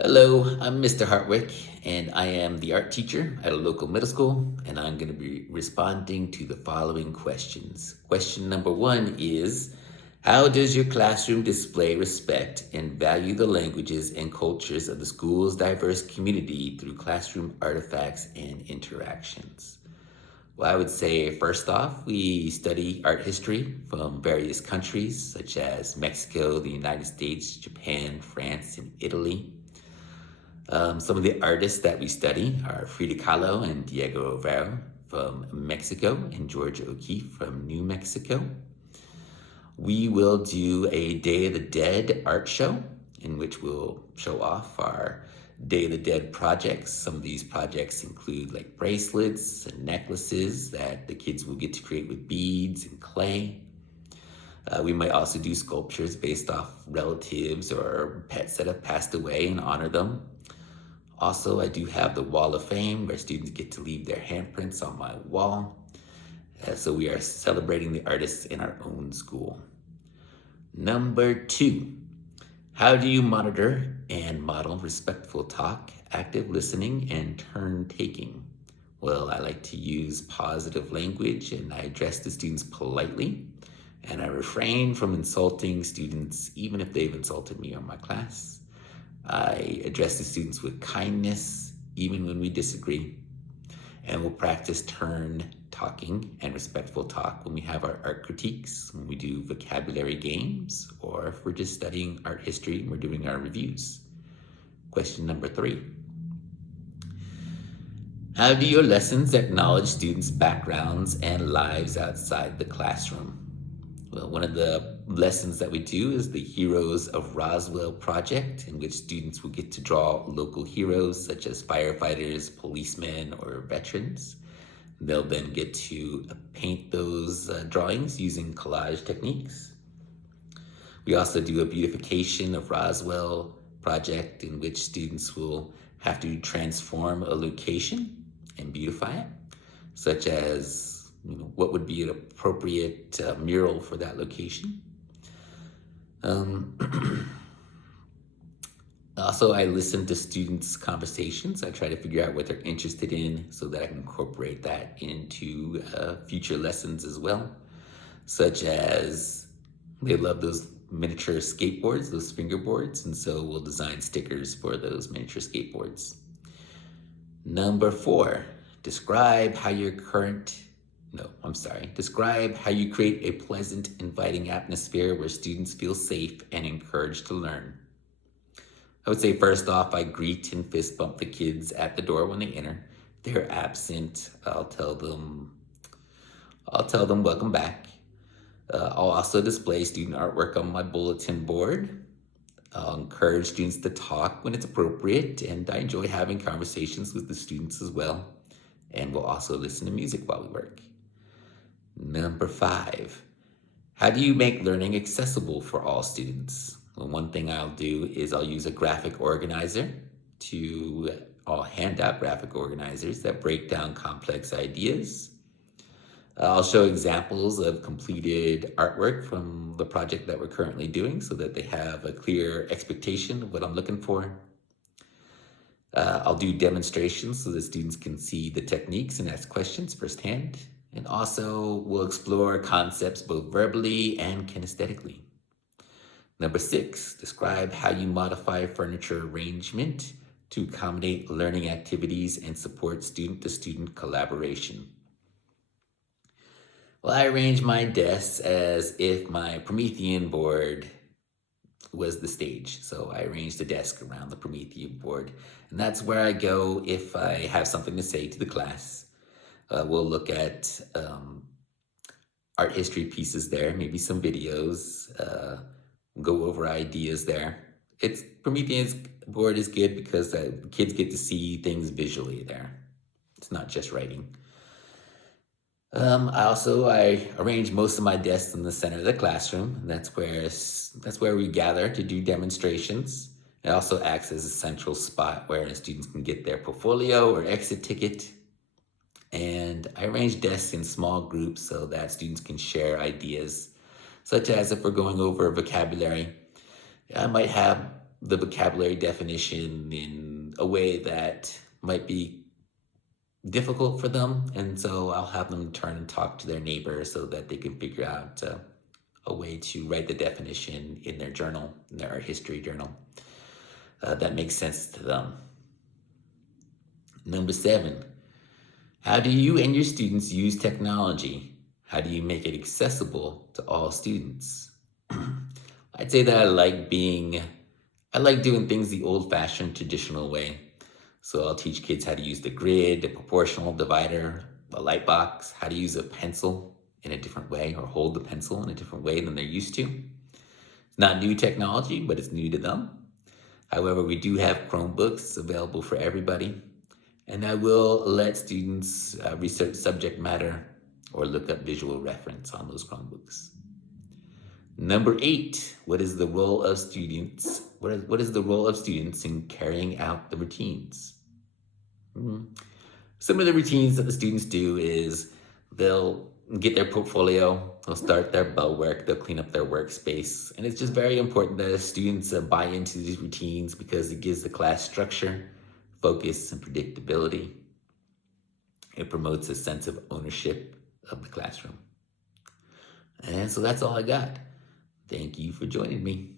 Hello, I'm Mr. Hartwick, and I am the art teacher at a local middle school, and I'm going to be responding to the following questions. Question number one is, how does your classroom display respect and value the languages and cultures of the school's diverse community through classroom artifacts and interactions? Well, I would say first off, we study art history from various countries such as Mexico, the United States, Japan, France, and Italy. Some of the artists that we study are Frida Kahlo and Diego Rivera from Mexico and Georgia O'Keeffe from New Mexico. We will do a Day of the Dead art show in which we'll show off our Day of the Dead projects. Some of these projects include like bracelets and necklaces that the kids will get to create with beads and clay. We might also do sculptures based off relatives or pets that have passed away and honor them. Also, I do have the Wall of Fame where students get to leave their handprints on my wall. So we are celebrating the artists in our own school. Number two, how do you monitor and model respectful talk, active listening, and turn taking? Well, I like to use positive language and I address the students politely. And I refrain from insulting students even if they've insulted me or my class. I address the students with kindness, even when we disagree. And we'll practice turn talking and respectful talk when we have our art critiques, when we do vocabulary games, or if we're just studying art history and we're doing our reviews. Question number three. How do your lessons acknowledge students' backgrounds and lives outside the classroom? Well, one of the lessons that we do is the Heroes of Roswell project, in which students will get to draw local heroes such as firefighters, policemen, or veterans. They'll then get to paint those drawings using collage techniques. We also do a beautification of Roswell project in which students will have to transform a location and beautify it, such as what would be an appropriate mural for that location. Also, I listen to students' conversations. I try to figure out what they're interested in so that I can incorporate that into future lessons as well, such as they love those miniature skateboards, those fingerboards, and so we'll design stickers for those miniature skateboards. Number four, describe how your current Describe how you create a pleasant, inviting atmosphere where students feel safe and encouraged to learn. I would say first off, I greet and fist bump the kids at the door when they enter. If they're absent, I'll tell them welcome back. I'll also display student artwork on my bulletin board. I'll encourage students to talk when it's appropriate, and I enjoy having conversations with the students as well. And we'll also listen to music while we work. Number five, how do you make learning accessible for all students? Well, one thing I'll do is I'll use a graphic organizer I'll hand out graphic organizers that break down complex ideas. I'll show examples of completed artwork from the project that we're currently doing so that they have a clear expectation of what I'm looking for. I'll do demonstrations so that students can see the techniques and ask questions firsthand. And also, we'll explore concepts both verbally and kinesthetically. Number six, describe how you modify furniture arrangement to accommodate learning activities and support student-to-student collaboration. Well, I arrange my desks as if my Promethean board was the stage. So I arrange the desk around the Promethean board. And that's where I go if I have something to say to the class. We'll look at art history pieces there, maybe some videos, go over ideas there. Promethean's board is good because the kids get to see things visually there. It's not just writing. I arrange most of my desks in the center of the classroom. And that's where we gather to do demonstrations. It also acts as a central spot where students can get their portfolio or exit ticket. And I arrange desks in small groups so that students can share ideas, such as if we're going over vocabulary. I might have the vocabulary definition in a way that might be difficult for them. And so I'll have them turn and talk to their neighbor so that they can figure out a way to write the definition in their journal, in their art history journal, that makes sense to them. Number 7, how do you and your students use technology? How do you make it accessible to all students? I'd say that I like doing things the old-fashioned traditional way. So I'll teach kids how to use the grid, the proportional divider, a light box, how to use a pencil in a different way or hold the pencil in a different way than they're used to. It's not new technology, but it's new to them. However, we do have Chromebooks available for everybody. And I will let students research subject matter or look up visual reference on those Chromebooks. Number 8, what is the role of students? What is the role of students in carrying out the routines? Some of the routines that the students do is they'll get their portfolio, they'll start their bell work, they'll clean up their workspace. And it's just very important that students buy into these routines because it gives the class structure, focus, and predictability. It promotes a sense of ownership of the classroom. And so that's all I got. Thank you for joining me.